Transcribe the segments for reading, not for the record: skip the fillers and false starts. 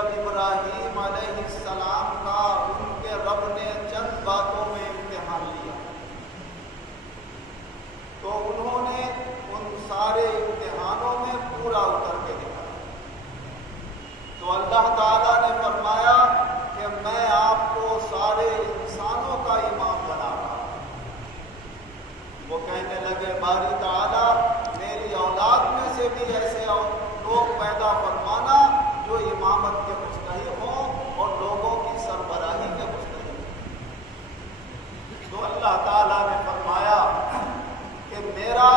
جب ابراہیم علیہ السلام کا ان کے رب نے چند باتوں میں امتحان لیا تو انہوں نے ان سارے امتحانوں میں پورا اتر کے دکھایا. تو اللہ تعالیٰ نے فرمایا کہ میں آپ کو سارے انسانوں کا امام بنا رہا ہوں. وہ کہنے لگے باری تعالیٰ میری اولاد میں سے بھی ایسے لوگ پیدا فرمانا جو امامت کے مستحق ہوں اور لوگوں کی سربراہی کے مستحق ہوں. تو اللہ تعالیٰ نے فرمایا کہ میرا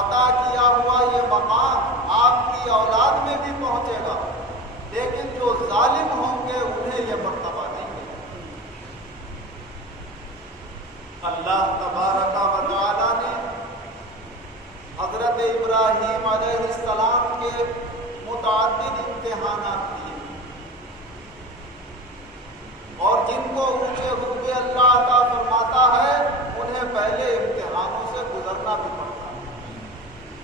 عطا کیا ہوا یہ مقام آپ کی اولاد میں بھی پہنچے گا، لیکن جو ظالم ہوں گے انہیں یہ مرتبہ نہیں ملے گا. اللہ تبارک و تعالیٰ نے حضرت ابراہیم علیہ السلام کے متعدد امتحانات دیے اور جن کو اونچے رتبے اللہ عطا فرماتا ہے انہیں پہلے امتحانوں سے گزرنا بھی پڑتا ہے.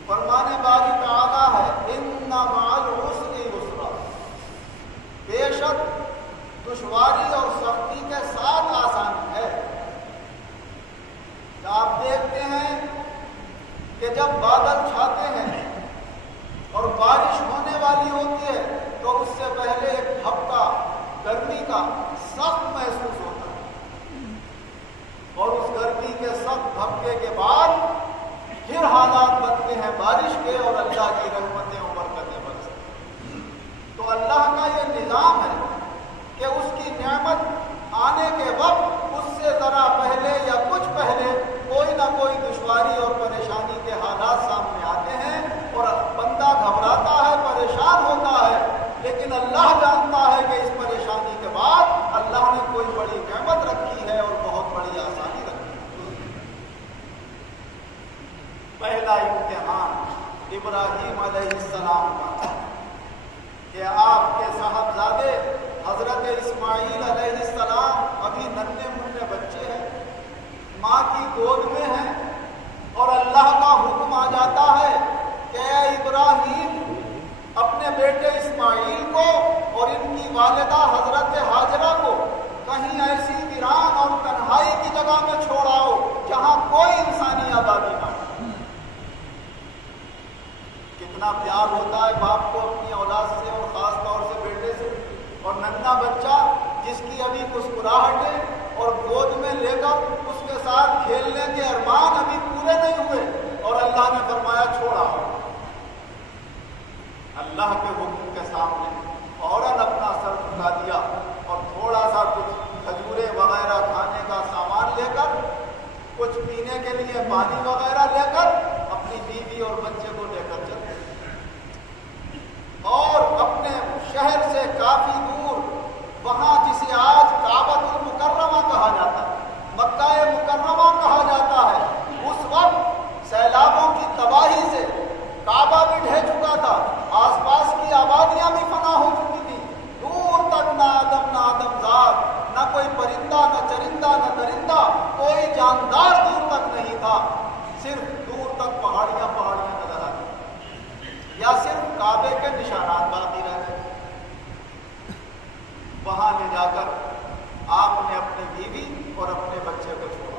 فرمانے باری تعالیٰ ہے ان مع العسر یسرا، بے شک دشواری اور سختی کے ساتھ آسانی ہے. آپ دیکھتے ہیں کہ جب بادل چھاتے ہیں اور بارش ہونے والی ہوتی ہے تو اس سے پہلے ایک ہفتہ گرمی کا سخت محسوس ہوتا ہے اور اس گرمی کے سخت ہفتے کے بعد پھر حالات بنتے ہیں بارش کے اور اللہ کی رحمتیں اور برکتیں برستی ہیں. تو اللہ کا یہ نظام ہے کہ اس کی نعمت آنے کے وقت اس سے ذرا پہلے یا کچھ پہلے کوئی نہ کوئی دشواری اور پریشانی کے حالات سامنے آتے ہیں اور بندہ گھبراتا ہے، پریشان ہوتا ہے، لیکن اللہ جانتا ہے کہ اس پریشانی کے بعد اللہ نے کوئی بڑی نعمت رکھی ہے اور بہت بڑی آسانی رکھی ہے. پہلا امتحان ابراہیم علیہ السلام کا کہ آپ کے صاحبزادے حضرت اسماعیل علیہ السلام ابھی ننھے منھے بچے ہیں، ماں کی گود میں ہیں اور اللہ کا حکم آ جاتا ہے کہ اے ابراہیم اپنے بیٹے اسماعیل کو اور ان کی والدہ حضرت ہاجرہ کو کہیں ایسی ویران اور تنہائی کی جگہ میں چھوڑاؤ جہاں کوئی انسانی آبادی نہ ہو. کتنا پیار ہوتا ہے باپ کو اپنی اولاد سے اور خاص طور سے بیٹے سے، اور ننھا بچہ جس کی ابھی مسکراہٹیں اور گود میں لے کر اس کے ساتھ کھیلنے کے ارمان ابھی پورے نہیں ہوئے اور اللہ نے فرمایا چھوڑا. اللہ کے حکم کے سامنے فوراً اپنا سر جھکا دیا اور تھوڑا سا کچھ کھجورے وغیرہ کھانے کا سامان لے کر، کچھ پینے کے لیے پانی وغیرہ لے کر اپنی بیوی اور بچے کو لے کر چلے اور اپنے شہر سے کافی دور وہاں جسے آج کعبۃ المکرمہ کہا جاتا ہے، مکہ مکرمہ کہا جاتا ہے، اس وقت سیلابوں کی تباہی سے کعبہ بھی ڈھہ چکا تھا، آس پاس کی آبادیاں بھی فنا ہو چکی تھی، دور تک نہ آدم زاد، نہ کوئی پرندہ نہ چرندہ نہ درندہ، کوئی جاندار دور تک نہیں تھا، صرف دور تک پہاڑیاں نظر آتی یا صرف کعبے کے نشانات باقی رہ گئے. وہاں لے جا کر آپ نے اپنی بیوی اور اپنے بچے کو چھوڑا.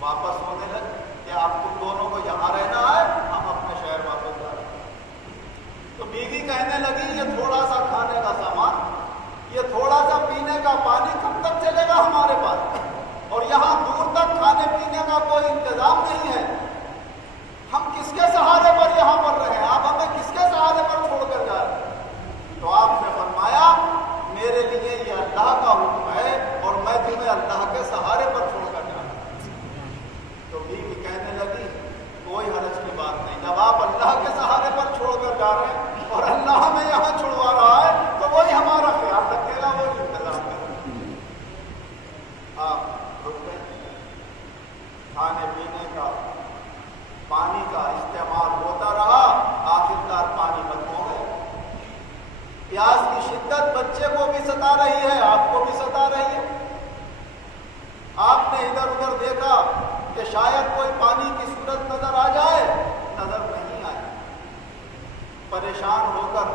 واپس ہونے لگے کہ آپ تم دونوں کو یہاں رہنا ہے، ہم اپنے شہر واپس جا رہے ہیں. تو بیوی کہنے لگی یہ تھوڑا سا کھانے کا سامان، یہ تھوڑا سا پینے کا پانی کب تک چلے گا ہمارے پاس، اور یہاں دور تک کھانے پینے کا کوئی انتظام نہیں ہے، ہم کس کے سہارے پر یہاں پر رہے ہیں، آپ ہمیں کس کے سہارے پر چھوڑ کر جا رہے ہیں. تو آپ نے فرمایا میرے لیے یہ اللہ کا حکم ہے اور میں تمہیں اللہ کے سہارے پر چھوڑ کر جا رہا ہوں. تو بیوی کہنے لگی کوئی حرج کی بات نہیں، جب آپ اللہ کے سہارے پر چھوڑ کر جا رہے ہیں اور اللہ ہمیں یہاں چھڑوا رہا ہے تو وہی ہمارا خیال رکھے گا، وہی انتظام کرے گا. آپ رک گئے. کھانے پینے کا پانی کا استعمال ہوتا رہا، آخرکار پانی بند ہو گئے. پیاس کی شدت بچے کو بھی ستا رہی ہے، آپ کو بھی ستا رہی ہے. آپ نے ادھر ادھر دیکھا کہ شاید کوئی پانی کی صورت نظر آ جائے، نظر نہیں آئی. پریشان ہو کر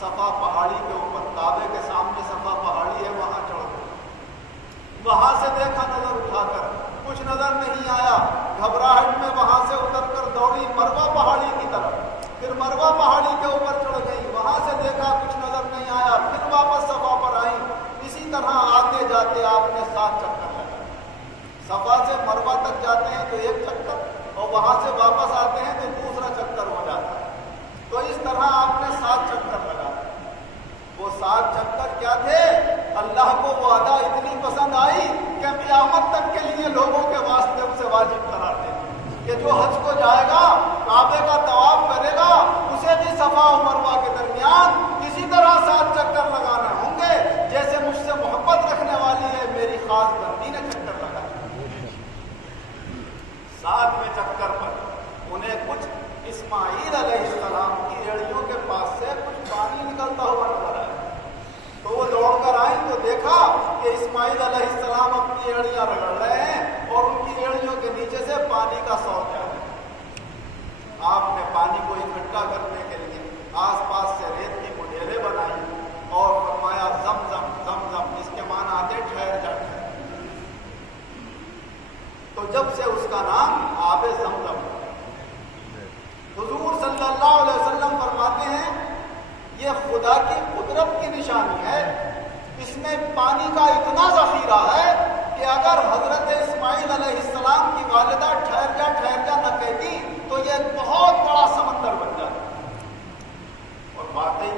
صفا پہاڑی کے اوپر، کعبے کے سامنے صفا پہاڑی ہے، وہاں چڑھ گئے۔ وہاں سے دیکھا نظر اٹھا کر، کچھ نظر نہیں آیا، گھبراہٹ میں وہاں سے اتر کر دوڑی مروہ پہاڑی کی طرف، پھر مروہ پہاڑی کے اوپر چڑھ گئی، وہاں سے دیکھا کچھ نظر نہیں آیا، پھر واپس صفا پر آئی۔ اسی طرح آتے جاتے آپ نے 7 چکر لگائے۔ صفا سے مروہ تک جاتے ہیں تو 1 چکر، اور وہاں سے واپس آتے ہیں تو دوسرا چکر ہو جاتا ہے۔ تو اس طرح آپ نے 7 چکر لگائے۔ وہ 7 چکر کیا تھے؟ اللہ کو وہ ادا اتنی پسند آئی کہ قیامت تک کے لیے لوگوں کے واسطے اسے واجب قرار دے کہ جو حج کو جائے گا، کعبے کا طواف کرے گا، اسے بھی صفا و مروہ کے درمیان اسی طرح 7 چکر لگانے ہوں گے جیسے مجھ سے محبت رکھنے والی ہے میری خاص بندی نے چکر لگائے۔ 7ویں چکر پر انہیں کچھ اسماعیل علیہ السلام کی ایڑیوں کے پاس سے کچھ پانی نکلتا ہوا نظر آیا، تو وہ دوڑ کر آئی تو دیکھا کہ اسماعیل علیہ السلام اپنی ایڑیاں رگڑ رہے ہیں اور ان کی ایڑیوں کے نیچے سے پانی کا سور جا رہا ہے۔ آپ نے پانی کو اکٹھا کرنے کے لیے آس پاس سے ریت کی مڈیریں بنائی اور فرمایا زمزم زمزم، جس کے معنی آتے ٹھہر جا ٹھہر۔ تو جب سے اس کا نام آب زمزم۔ حضور صلی اللہ علیہ وسلم فرماتے ہیں یہ خدا کی قدرت کی نشانی ہے، اس میں پانی کا اتنا ذخیرہ ہے کہ اگر حضرت اسماعیل علیہ السلام کی والدہ ٹھہر جا نہ کہتی تو یہ ایک بہت بڑا سمندر بن جاتا۔ اور واقعی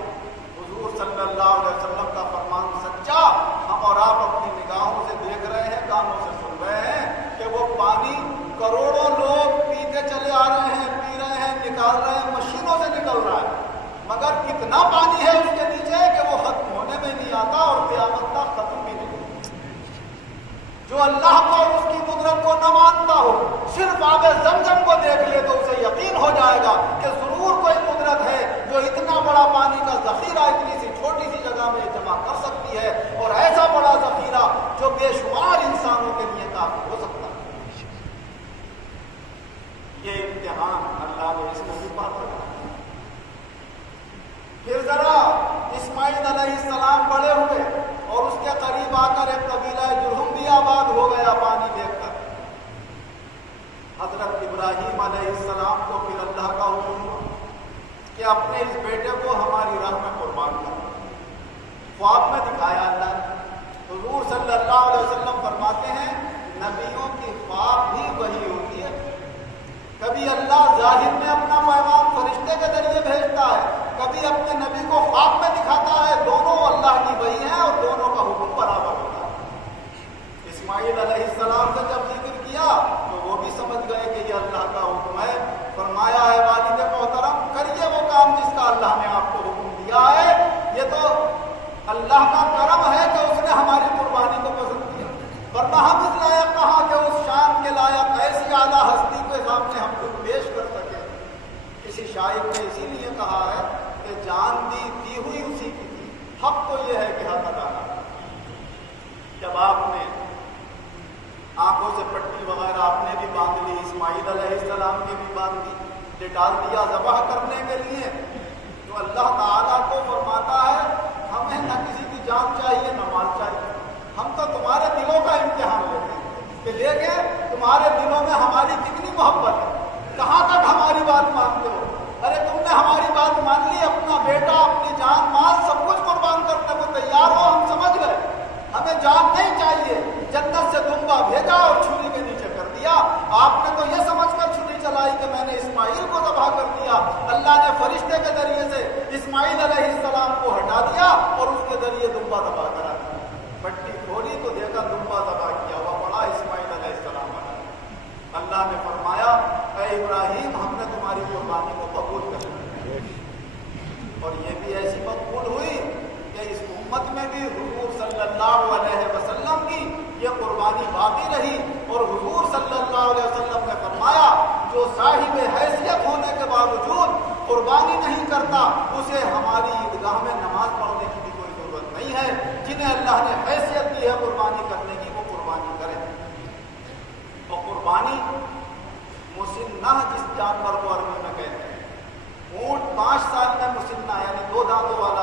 حضور صلی اللہ علیہ وسلم کا فرمان سچا، ہم اور آپ اپنی نگاہوں سے دیکھ رہے ہیں، کانوں سے سن رہے ہیں کہ وہ پانی کروڑوں لوگ پیتے چلے آ رہے ہیں، پی رہے ہیں، نکال رہے ہیں، مشینوں سے نکل رہا ہے، مگر کتنا پانی ہے اس کے نیچے کہ وہ ختم ہونے میں نہیں آتا اور قیامت تک ختم بھی نہیں ہوتا۔ جو اللہ کو اور اس کی قدرت کو نہ مانتا ہو، صرف آب زمزم کو دیکھ لے تو اسے یقین ہو جائے گا کہ ضرور کوئی قدرت ہے جو اتنا بڑا پانی کا ذخیرہ اتنی سی چھوٹی سی جگہ میں جمع کر سکتی ہے، اور ایسا بڑا ذخیرہ جو بے شمار انسانوں کے لیے کافی ہو سکتا ہے۔ یہ امتحان اللہ نے اس میں بھی بات رکھا۔ پھر ذرا اسماعیل علیہ السلام بڑے ہوئے اور اس کے قریب آ کر ایک قبیلہ جرہم بھی آباد ہو گیا پانی دیکھ کر۔ حضرت ابراہیم علیہ السلام کو پھر اللہ کا حکم ہوا کہ اپنے اس بیٹے کو ہماری راہ میں قربان کر۔ خواب میں دکھایا اللہ نے۔ حضور صلی اللہ علیہ وسلم فرماتے ہیں نبیوں کی خواب بھی وہی ہوتی ہے۔ کبھی اللہ ظاہر میں اپنا پیغام فرشتے کے ذریعے بھیجتا ہے، کبھی اپنے نبی کو خواب میں دکھاتا ہے، دونوں اللہ کی وحی ہیں اور دونوں کا حکم برابر ہوتا ہے۔ اسماعیل علیہ السلام سے جب ذکر کیا تو وہ بھی سمجھ گئے کہ یہ اللہ کا حکم ہے۔ فرمایا ہے والد محترم کریے وہ کام جس کا اللہ نے آپ کو حکم دیا ہے، یہ تو اللہ کا کرم ہے کہ اس نے ہماری قربانی کو پسند کیا، ورنہ ہم اس لائق کہاں کہ اس شان کے لائق ایسی اعلیٰ ہستی کے سامنے ہم کو پیش کر سکے۔ کسی شاعر نے اسی لیے کہا ہے کہ جان دی ہوئی اسی کی تھی، حق تو یہ ہے کہ حق ادا کرنا۔ جب آپ نے آنکھوں سے پٹی وغیرہ آپ نے بھی باندھ لی، اسماعیل علیہ السلام کی بھی باندھ دی، ڈال دیا ذبح کرنے کے لیے، تو اللہ تعالیٰ کو فرماتا ہے ہمیں نہ کسی کی جان چاہیے نہ مال چاہیے، ہم تو تمہارے دلوں کا امتحان لیتے ہیں کہ دیکھیں تمہارے دلوں میں ہماری کتنی محبت ہے، کہاں تک ہماری بات مانتے ہو۔ ارے تم نے ہماری بات مان لی، اپنا بیٹا اپنی جان مال سب کچھ قربان کرنے کو تیار ہو، ہم سمجھ گئے ہمیں جان نہیں چاہیے، جنت سے دمبا بھیجا اور چھری کے نیچے کر دیا۔ آپ نے تو یہ سمجھ کر چھری چلائی کہ میں نے اسماعیل کو ذبح کر دیا، اللہ نے فرشتے کے ذریعے سے اسماعیل علیہ السلام کو ہٹا دیا اور اس کے ذریعے دمبا ذبح کرا دیا۔ پٹی کھولی تو دیکھا دمبا ذبح کیا ہوا پڑا اسماعیل علیہ السلام علیہ۔ اللہ نے فرمایا اے ابراہیم ہم نے تمہاری قربانی کو قبول کر لیا، اور یہ بھی ایسی مقبول ہوئی کہ اس امت میں بھی حضور صلی اللہ علیہ وسلم کی یہ قربانی باقی رہی، اور حضور صلی اللہ علیہ وسلم نے فرمایا جو صاحب حیثیت ہونے کے باوجود قربانی نہیں کرتا اسے ہماری عیدگاہ میں نماز پڑھنے کی بھی کوئی ضرورت نہیں ہے۔ جنہیں اللہ نے حیثیت دی ہے قربانی کرنے کی وہ قربانی کریں۔ اور قربانی مسنہ جس جانور کو عربی میں کہتے ہیں، اونٹ 5 سال میں مسنہ یعنی 2 دانتوں والا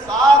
7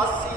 80,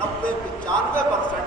90, 95%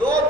2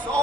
100